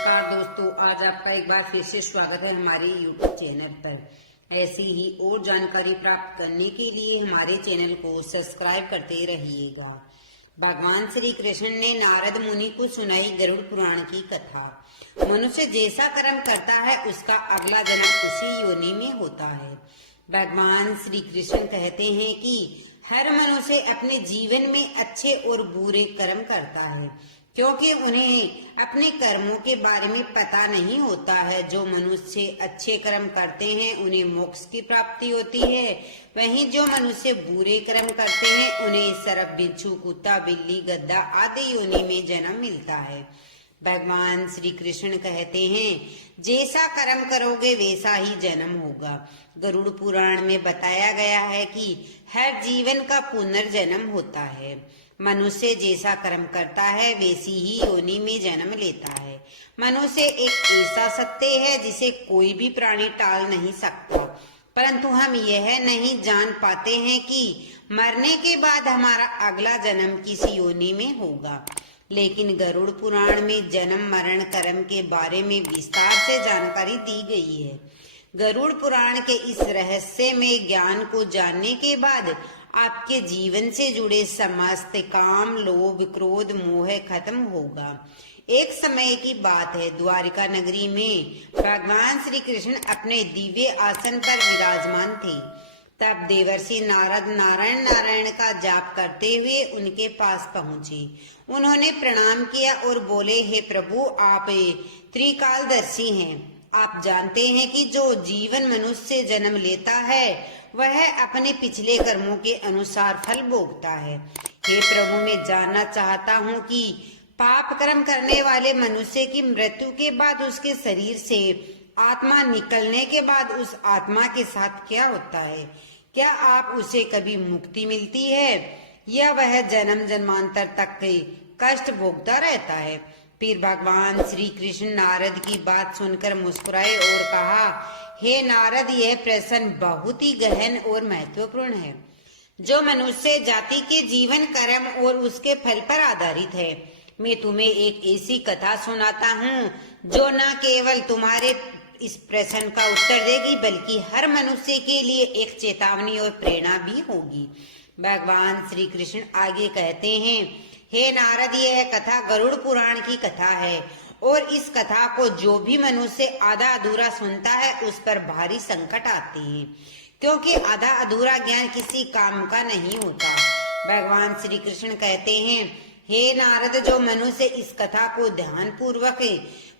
नमस्कार दोस्तों, आज आपका एक बार फिर से स्वागत है हमारे YouTube चैनल पर। ऐसी ही और जानकारी प्राप्त करने के लिए हमारे चैनल को सब्सक्राइब करते रहिएगा। भगवान श्री कृष्ण ने नारद मुनि को सुनाई गरुड़ पुराण की कथा। मनुष्य जैसा कर्म करता है उसका अगला जन्म उसी योनि में होता है। भगवान श्री कृष्ण कहते हैं कि हर मनुष्य अपने जीवन में अच्छे और बुरे कर्म करता है, क्योंकि उन्हें अपने कर्मों के बारे में पता नहीं होता है। जो मनुष्य अच्छे कर्म करते हैं उन्हें मोक्ष की प्राप्ति होती है, वहीं जो मनुष्य बुरे कर्म करते हैं उन्हें सर्प, बिच्छू, कुत्ता, बिल्ली, गद्दा आदि योनि में जन्म मिलता है। भगवान श्री कृष्ण कहते हैं, जैसा कर्म करोगे वैसा ही जन्म होगा। गरुड़ पुराण में बताया गया है कि हर जीवन का पुनर्जन्म होता है। मनुष्य जैसा कर्म करता है वैसी ही योनि में जन्म लेता है। मनुष्य एक ऐसा सत्य है जिसे कोई भी प्राणी टाल नहीं सकता, परंतु हम यह नहीं जान पाते हैं कि मरने के बाद हमारा अगला जन्म किस योनि में होगा। लेकिन गरुड़ पुराण में जन्म मरण कर्म के बारे में विस्तार से जानकारी दी गई है। गरुड़ पुराण के इस रहस्य में ज्ञान को जानने के बाद आपके जीवन से जुड़े समस्त काम, लोभ, क्रोध, मोह खत्म होगा। एक समय की बात है, द्वारिका नगरी में भगवान श्री कृष्ण अपने दिव्य आसन पर विराजमान थे। तब देवर्षि नारद नारायण नारायण का जाप करते हुए उनके पास पहुंचे। उन्होंने प्रणाम किया और बोले, हे प्रभु, आप त्रिकालदर्शी हैं। आप जानते हैं कि जो जीवन मनुष्य जन्म लेता है वह अपने पिछले कर्मों के अनुसार फल भोगता है। हे प्रभु, मैं जानना चाहता हूँ कि पाप कर्म करने वाले मनुष्य की मृत्यु के बाद उसके शरीर से आत्मा निकलने के बाद उस आत्मा के साथ क्या होता है? क्या आप उसे कभी मुक्ति मिलती है या वह जन्म जन्मांतर तक कष्ट भोगता रहता है? फिर भगवान श्री कृष्ण नारद की बात सुनकर मुस्कुराए और कहा, हे नारद, यह प्रश्न बहुत ही गहन और महत्वपूर्ण है, जो मनुष्य जाति के जीवन, कर्म और उसके फल पर आधारित है। मैं तुम्हें एक ऐसी कथा सुनाता हूँ जो न केवल तुम्हारे इस प्रश्न का उत्तर देगी बल्कि हर मनुष्य के लिए एक चेतावनी और प्रेरणा भी होगी। भगवान श्री कृष्ण आगे कहते हैं, हे नारद, यह कथा गरुड़ पुराण की कथा है और इस कथा को जो भी मनुष्य आधा अधूरा सुनता है उस पर भारी संकट आते हैं, क्योंकि आधा अधूरा ज्ञान किसी काम का नहीं होता। भगवान श्री कृष्ण कहते हैं, हे नारद, जो मनुष्य इस कथा को ध्यान पूर्वक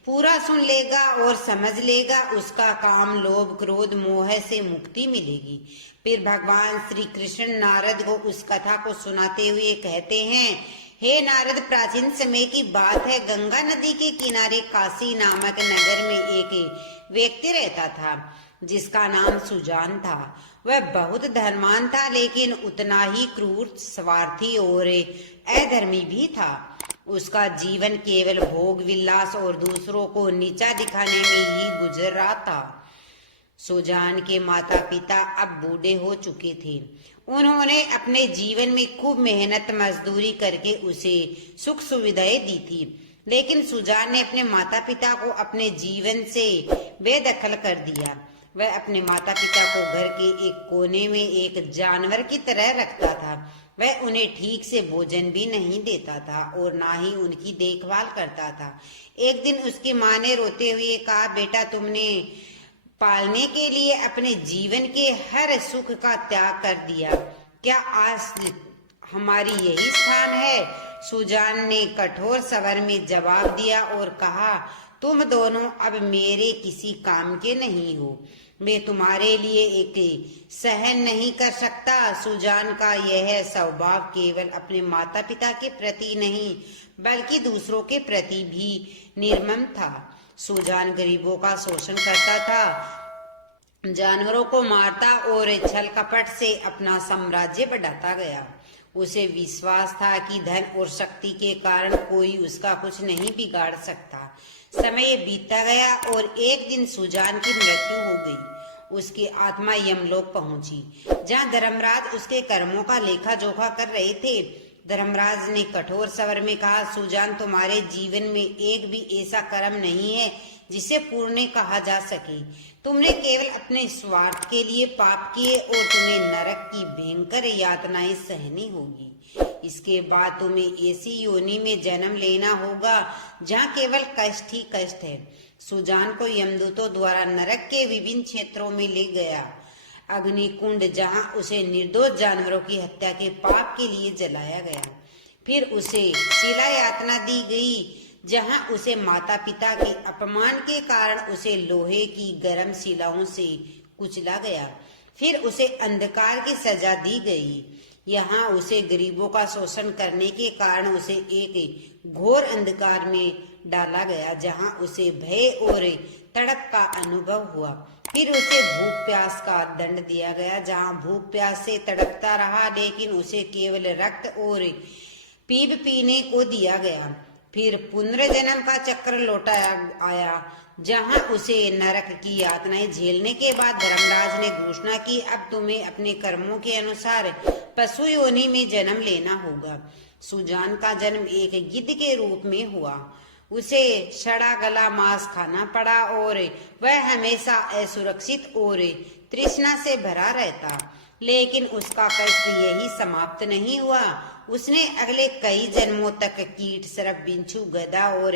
पूरा सुन लेगा और समझ लेगा उसका काम, लोभ, क्रोध, मोह से मुक्ति मिलेगी। फिर भगवान श्री कृष्ण नारद को उस कथा को सुनाते हुए कहते हैं, हे नारद, प्राचीन समय की बात है, गंगा नदी के किनारे काशी नामक नगर में एक व्यक्ति रहता था जिसका नाम सुजान था। वह बहुत धनवान था, लेकिन उतना ही क्रूर, स्वार्थी और अधर्मी भी था। उसका जीवन केवल भोग विलास और दूसरों को नीचा दिखाने में ही गुजर रहा था। सुजान के माता पिता अब बूढ़े हो चुके थे। उन्होंने अपने जीवन में खूब मेहनत मजदूरी करके उसे सुख सुविधाएं दी थी, लेकिन सुजान ने अपने माता पिता को अपने जीवन से बेदखल कर दिया। वह अपने माता पिता को घर के एक कोने में एक जानवर की तरह रखता था। वह उन्हें ठीक से भोजन भी नहीं देता था और ना ही उनकी देखभाल करता था। एक दिन उसकी माँ ने रोते हुए कहा, बेटा, तुमने पालने के लिए अपने जीवन के हर सुख का त्याग कर दिया। क्या आज हमारी यही स्थान है? सुजान ने कठोर स्वर में जवाब दिया और कहा, तुम दोनों अब मेरे किसी काम के नहीं हो। मैं तुम्हारे लिए एक सहन नहीं कर सकता। सुजान का यह स्वभाव केवल अपने माता पिता के प्रति नहीं बल्कि दूसरों के प्रति भी निर्मम था। सुजान गरीबों का शोषण करता था, जानवरों को मारता और छल कपट से अपना साम्राज्य बढ़ाता गया। उसे विश्वास था कि धन और शक्ति के कारण कोई उसका कुछ नहीं बिगाड़ सकता। समय बीतता गया और एक दिन सुजान की मृत्यु हो गई। उसकी आत्मा यमलोक पहुंची, जहां धर्मराज उसके कर्मों का लेखा जोखा कर रहे थे। धर्मराज ने कठोर स्वर में कहा, सुजान, तुम्हारे जीवन में एक भी ऐसा कर्म नहीं है जिसे पुण्य कहा जा सके। तुमने केवल अपने स्वार्थ के लिए पाप किए और तुम्हें नरक की भयंकर यातनाएं सहनी होगी। इसके बाद तुम्हें ऐसी योनि में जन्म लेना होगा जहाँ केवल कष्ट ही कष्ट है। सुजान को यमदूतों द्वारा नरक के विभिन्न क्षेत्रों में ले गया। अग्निकुंड, जहाँ उसे निर्दोष जानवरों की हत्या के पाप के लिए जलाया गया। फिर उसे शिला यातना दी गई, जहाँ उसे माता पिता के अपमान के कारण उसे लोहे की गर्म शिलाओं से कुचला गया। फिर उसे अंधकार की सजा दी गई। यहाँ उसे गरीबों का शोषण करने के कारण उसे एक घोर अंधकार में डाला गया, जहाँ उसे भय और तड़प का अनुभव हुआ। फिर उसे भूख प्यास का दंड दिया गया, जहाँ भूख प्यास से तड़पता रहा, लेकिन उसे केवल रक्त और पीप पीने को दिया गया। फिर पुनर्जन्म का चक्र लौटाया आया, जहाँ उसे नरक की यातनाएं झेलने के बाद धर्मराज ने घोषणा की, अब तुम्हें अपने कर्मों के अनुसार पशु योनि में जन्म लेना होगा। सुजान का जन्म एक गिद्ध के रूप में हुआ। उसे सड़ा गला मांस खाना पड़ा और वह हमेशा असुरक्षित और तृष्णा से भरा रहता। लेकिन उसका कष्ट यही समाप्त नहीं हुआ। उसने अगले कई जन्मों तक कीट, सर्प, बिच्छू, गधा और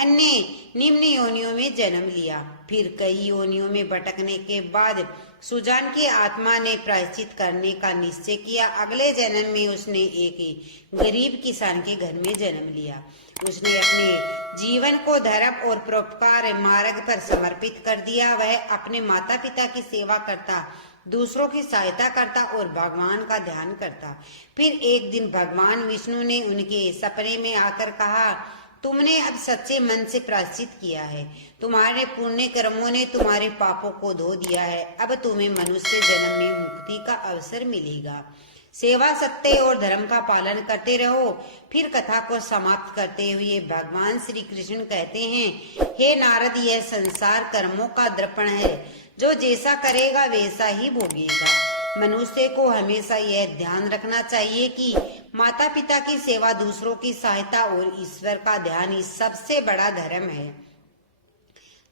अन्य निम्न योनियों में जन्म लिया। फिर कई योनियों में भटकने के बाद सुजान की आत्मा ने प्रायश्चित करने का निश्चय किया। अगले जन्म में उसने एक गरीब किसान के घर में जन्म लिया। उसने अपने जीवन को धर्म और परोपकार मार्ग पर समर्पित कर दिया। वह अपने माता पिता की सेवा करता, दूसरों की सहायता करता और भगवान का ध्यान करता। फिर एक दिन भगवान विष्णु ने उनके सपने में आकर कहा, तुमने अब सच्चे मन से प्रायश्चित किया है। तुम्हारे पुण्य कर्मों ने तुम्हारे पापों को धो दिया है। अब तुम्हें मनुष्य जन्म में मुक्ति का अवसर मिलेगा। सेवा, सत्य और धर्म का पालन करते रहो। फिर कथा को समाप्त करते हुए भगवान श्री कृष्ण कहते हैं, हे नारद, यह संसार कर्मों का दर्पण है। जो जैसा करेगा वैसा ही भोगेगा। मनुष्य को हमेशा यह ध्यान रखना चाहिए कि माता पिता की सेवा, दूसरों की सहायता और ईश्वर का ध्यान ही सबसे बड़ा धर्म है।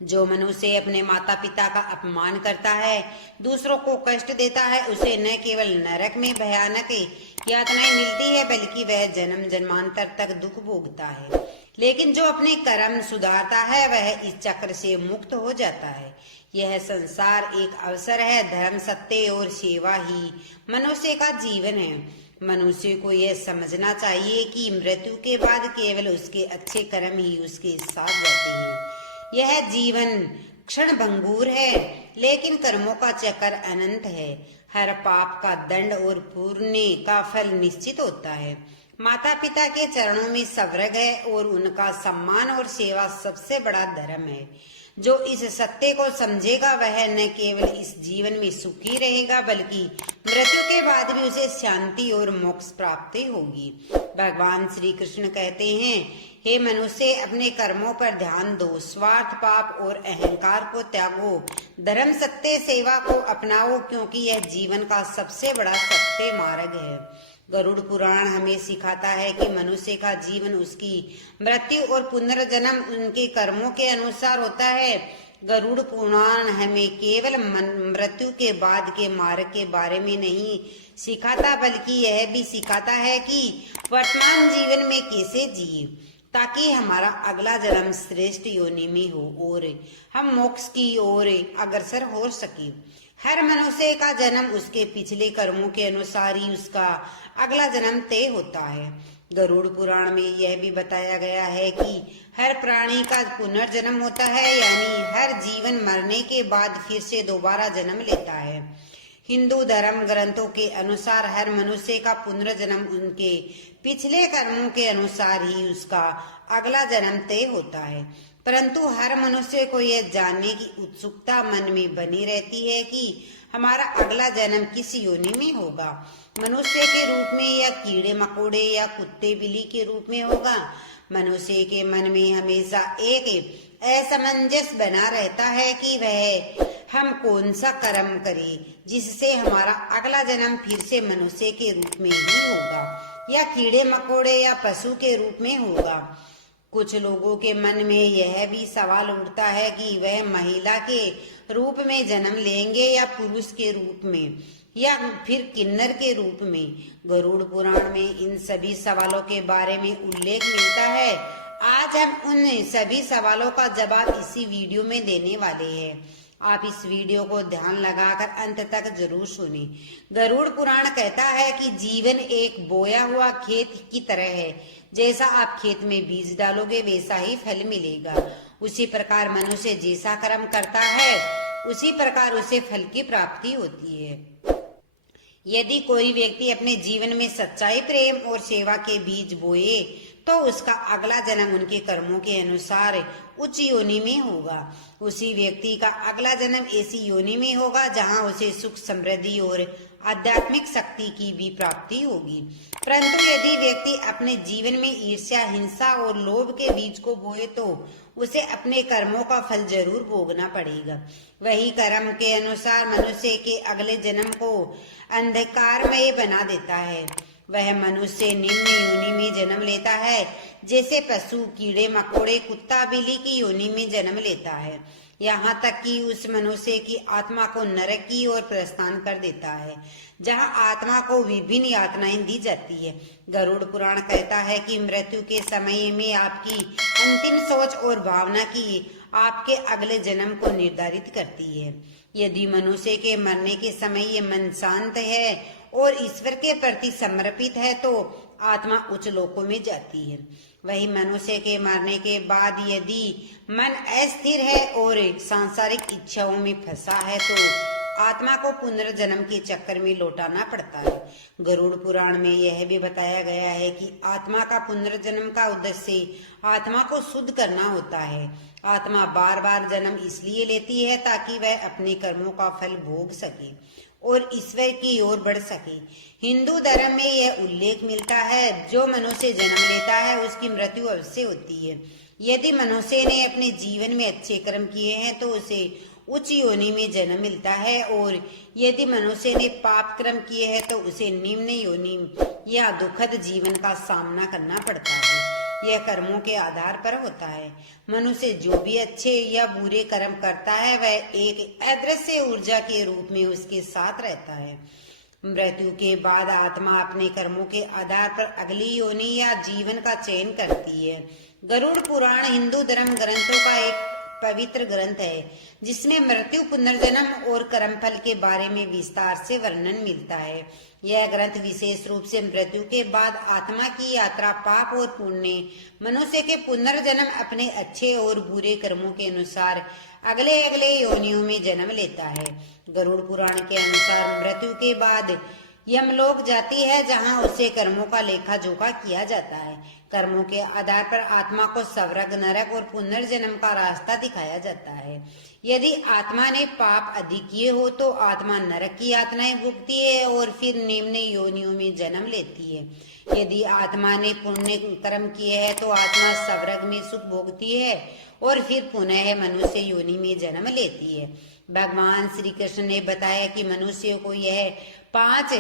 जो मनुष्य अपने माता पिता का अपमान करता है, दूसरों को कष्ट देता है, उसे न केवल नरक में भयानक यातनाएं मिलती है, बल्कि वह जन्म जन्मांतर तक दुख भोगता है। लेकिन जो अपने कर्म सुधारता है, वह इस चक्र से मुक्त हो जाता है। यह संसार एक अवसर है। धर्म, सत्य और सेवा ही मनुष्य का जीवन है। मनुष्य को यह समझना चाहिए कि मृत्यु के बाद केवल उसके अच्छे कर्म ही उसके साथ जाते हैं। यह जीवन क्षण भंगुर है, लेकिन कर्मों का चक्र अनंत है। हर पाप का दंड और पुण्य का फल निश्चित होता है। माता पिता के चरणों में स्वर्ग है और उनका सम्मान और सेवा सबसे बड़ा धर्म है। जो इस सत्य को समझेगा वह न केवल इस जीवन में सुखी रहेगा, बल्कि मृत्यु के बाद भी उसे शांति और मोक्ष प्राप्ति होगी। भगवान श्री कृष्ण कहते हैं, हे मनुष्य, अपने कर्मों पर ध्यान दो, स्वार्थ, पाप और अहंकार को त्यागो, धर्म, सत्य, सेवा को अपनाओ, क्योंकि यह जीवन का सबसे बड़ा सत्य मार्ग है। गरुड़ पुराण हमें सिखाता है कि मनुष्य का जीवन उसकी मृत्यु और पुनर्जन्म उनके कर्मों के अनुसार होता है। गरुड़ पुराण हमें केवल मृत्यु के बाद के मार्ग के बारे में नहीं सिखाता, बल्कि यह भी सिखाता है कि वर्तमान जीवन में कैसे जिए, ताकि हमारा अगला जन्म श्रेष्ठ योनि में हो और हम मोक्ष की ओर अग्रसर हो सके। हर मनुष्य का जन्म उसके पिछले कर्मों के अनुसार ही उसका अगला जन्म तय होता है। गरुड़ पुराण में यह भी बताया गया है कि हर प्राणी का पुनर्जन्म होता है, यानी हर जीवन मरने के बाद फिर से दोबारा जन्म लेता है। हिंदू धर्म ग्रंथों के अनुसार हर मनुष्य का पुनर्जन्म उनके पिछले कर्मों के अनुसार ही उसका अगला जन्म तय होता है। परंतु हर मनुष्य को यह जानने की उत्सुकता मन में बनी रहती है कि हमारा अगला जन्म किस योनि में होगा। मनुष्य के रूप में या कीड़े मकोड़े या कुत्ते बिल्ली के रूप में होगा। मनुष्य के मन में हमेशा एक असमंजस बना रहता है कि वह हम कौन सा कर्म करें जिससे हमारा अगला जन्म फिर से मनुष्य के रूप में ही होगा। या कीड़े मकोड़े या पशु के रूप में होगा। कुछ लोगों के मन में यह भी सवाल उठता है कि वह महिला के रूप में जन्म लेंगे या पुरुष के रूप में या फिर किन्नर के रूप में। गरुड़ पुराण में इन सभी सवालों के बारे में उल्लेख मिलता है। आज हम उन सभी सवालों का जवाब इसी वीडियो में देने वाले हैं। आप इस वीडियो को ध्यान लगाकर अंत तक जरूर सुनें। गरुड़ पुराण कहता है कि जीवन एक बोया हुआ खेत की तरह है। जैसा आप खेत में बीज डालोगे वैसा ही फल मिलेगा। उसी प्रकार मनुष्य जैसा कर्म करता है उसी प्रकार उसे फल की प्राप्ति होती है। यदि कोई व्यक्ति अपने जीवन में सच्चाई, प्रेम और सेवा के बीज बोए तो उसका अगला जन्म उनके कर्मों के अनुसार उच्च योनि में होगा। उसी व्यक्ति का अगला जन्म ऐसी योनि में होगा जहां उसे सुख, समृद्धि और आध्यात्मिक शक्ति की भी प्राप्ति होगी। परंतु यदि व्यक्ति अपने जीवन में ईर्ष्या, हिंसा और लोभ के बीज को बोए तो उसे अपने कर्मों का फल जरूर भोगना पड़ेगा। वही कर्म के अनुसार मनुष्य के अगले जन्म को अंधकारमय बना देता है। वह मनुष्य निम्न योनि में जन्म लेता है, जैसे पशु, कीड़े मकोड़े, कुत्ता, बिल्ली की योनि में जन्म लेता है। यहाँ तक कि उस मनुष्य की आत्मा को नरक की ओर प्रस्थान कर देता है, जहाँ आत्मा को विभिन्न यातनाएं दी जाती है। गरुड़ पुराण कहता है कि मृत्यु के समय में आपकी अंतिम सोच और भावना की आपके अगले जन्म को निर्धारित करती है। यदि मनुष्य के मरने के समय ये मन शांत है और ईश्वर के प्रति समर्पित है तो आत्मा उच्च लोकों में जाती है। वही मनुष्य के मरने के बाद यदि मन अस्थिर है और सांसारिक इच्छाओं में फंसा है तो आत्मा को पुनर्जन्म के चक्कर में लौटाना पड़ता है। गरुड़ पुराण में यह भी बताया गया है कि आत्मा का पुनर्जन्म का उद्देश्य आत्मा को शुद्ध करना होता है। आत्मा बार बार जन्म इसलिए लेती है ताकि वह अपने कर्मों का फल भोग सके और ईश्वर की ओर बढ़ सके। हिंदू धर्म में यह उल्लेख मिलता है, जो मनुष्य जन्म लेता है उसकी मृत्यु अवश्य होती है। यदि मनुष्य ने अपने जीवन में अच्छे कर्म किए हैं तो उसे उच्च योनि में जन्म मिलता है और यदि मनुष्य ने पाप कर्म किए हैं तो उसे निम्न योनि या दुखद जीवन का सामना करना पड़ता है। यह कर्मों के आधार पर होता है। मनुष्य जो भी अच्छे या बुरे कर्म करता है वह एक अदृश्य ऊर्जा के रूप में उसके साथ रहता है। मृत्यु के बाद आत्मा अपने कर्मों के आधार पर अगली योनि या जीवन का चयन करती है। गरुड़ पुराण हिंदू धर्म ग्रंथों का एक पवित्र ग्रंथ है, जिसमें मृत्यु, पुनर्जन्म और कर्मफल के बारे में विस्तार से वर्णन मिलता है। यह ग्रंथ विशेष रूप से मृत्यु के बाद आत्मा की यात्रा, पाप और पुण्य, मनुष्य के पुनर्जन्म, अपने अच्छे और बुरे कर्मों के अनुसार अगले अगले योनियों में जन्म लेता है। गरुड़ पुराण के अनुसार मृत्यु के बाद यमलोक जाती है, जहां उससे कर्मों का लेखा जोखा किया जाता है। कर्मों के आधार पर आत्मा को स्वर्ग, नरक और पुनर्जन्म का रास्ता दिखाया जाता है। यदि आत्मा ने पाप अधिक किए हो तो आत्मा नरक की यातनाएं भुगती है और फिर निम्न योनियों में जन्म लेती है। यदि आत्मा ने पुण्य कर्म किए हैं तो आत्मा स्वर्ग में सुख भोगती है और फिर पुनः मनुष्य योनि में जन्म लेती है। भगवान श्री कृष्ण ने बताया कि मनुष्य को यह 5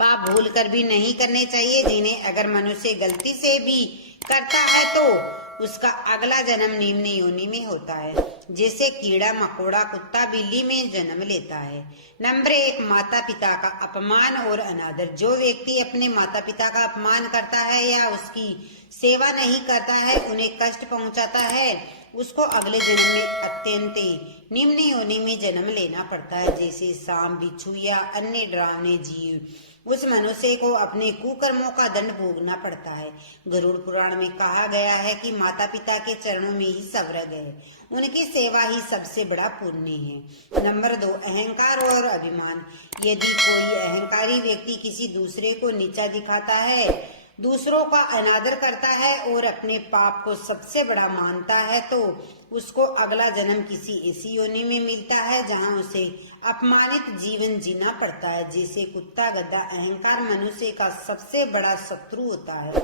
पाप भूल कर भी नहीं करने चाहिए, जिन्हें अगर मनुष्य गलती से भी करता है तो उसका अगला जन्म निम्न योनि में होता है, जैसे कीड़ा मकोड़ा, कुत्ता, बिल्ली में जन्म लेता है। नंबर 1, माता पिता का अपमान और अनादर। जो व्यक्ति अपने माता पिता का अपमान करता है या उसकी सेवा नहीं करता है, उन्हें कष्ट पहुंचाता है, उसको अगले जन्म में अत्यंत निम्न योनि में जन्म लेना पड़ता है, जैसे सांप, बिच्छू या अन्य डरावने जीव। उस मनुष्य को अपने कुकर्मों का दंड भोगना पड़ता है। गरुड़ पुराण में कहा गया है कि माता पिता के चरणों में ही स्वर्ग है, उनकी सेवा ही सबसे बड़ा पुण्य है। नंबर 2, अहंकार और अभिमान। यदि कोई अहंकारी व्यक्ति किसी दूसरे को नीचा दिखाता है, दूसरों का अनादर करता है और अपने पाप को सबसे बड़ा मानता है, तो उसको अगला जन्म किसी ऐसी योनि में मिलता है जहां उसे अपमानित जीवन जीना पड़ता है, जैसे कुत्ता, गधा। अहंकार मनुष्य का सबसे बड़ा शत्रु होता है।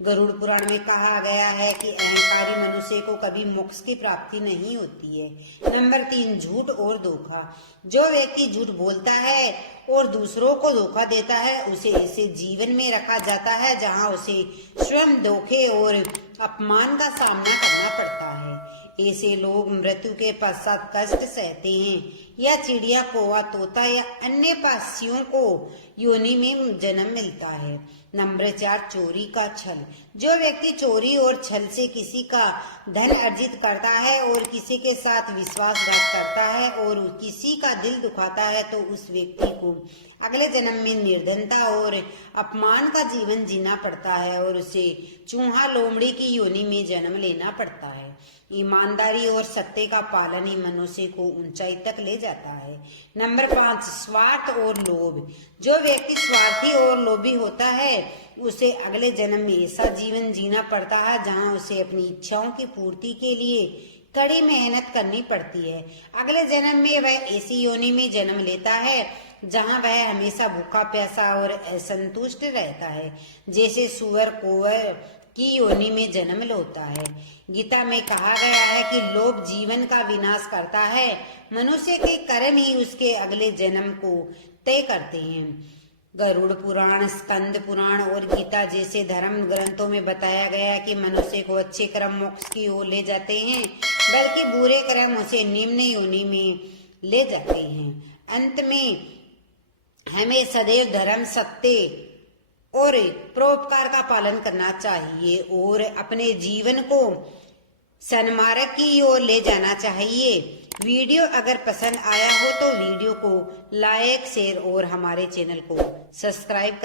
गरुड़ पुराण में कहा गया है कि अहंकारी मनुष्य को कभी मोक्ष की प्राप्ति नहीं होती है। नंबर 3, झूठ और धोखा। जो व्यक्ति झूठ बोलता है और दूसरों को धोखा देता है उसे ऐसे जीवन में रखा जाता है जहां उसे स्वयं धोखे और अपमान का सामना करना पड़ता है। ऐसे लोग मृत्यु के पश्चात कष्ट सहते हैं या चिड़िया, कौवा, तोता या अन्य पक्षियों को योनि में जन्म मिलता है। नंबर 4, चोरी का छल। जो व्यक्ति चोरी और छल से किसी का धन अर्जित करता है और किसी के साथ विश्वासघात करता है और किसी का दिल दुखाता है तो उस व्यक्ति को अगले जन्म में निर्धनता और अपमान का जीवन जीना पड़ता है और उसे चूहा, लोमड़ी की योनि में जन्म लेना पड़ता है। ईमानदारी और सत्य का पालन ही मनुष्य को ऊंचाई तक ले जाता है। नंबर 5, स्वार्थ और लोभ। जो व्यक्ति स्वार्थी और लोभी होता है उसे अगले जन्म में ऐसा जीवन जीना पड़ता है जहां उसे अपनी इच्छाओं की पूर्ति के लिए कड़ी मेहनत करनी पड़ती है। अगले जन्म में वह ऐसी योनि में जन्म लेता है जहां वह हमेशा भूखा, प्यासा और असंतुष्ट रहता है, जैसे सुअर, कौवे की योनि में जन्म लेता है। गीता में कहा गया है कि लोभ जीवन का विनाश करता है। मनुष्य के कर्म ही उसके अगले जन्म को तय करते हैं। गरुड़ पुराण, स्कंद पुराण और गीता जैसे धर्म ग्रंथों में बताया गया है कि मनुष्य को अच्छे कर्म मोक्ष की ओर ले जाते हैं, बल्कि बुरे कर्म उसे निम्न योनि में ले जाते हैं। अंत में हमें सदैव धर्म, सत्य और परोपकार का पालन करना चाहिए और अपने जीवन को सन्मार्ग की ओर ले जाना चाहिए। वीडियो अगर पसंद आया हो तो वीडियो को लाइक, शेयर और हमारे चैनल को सब्सक्राइब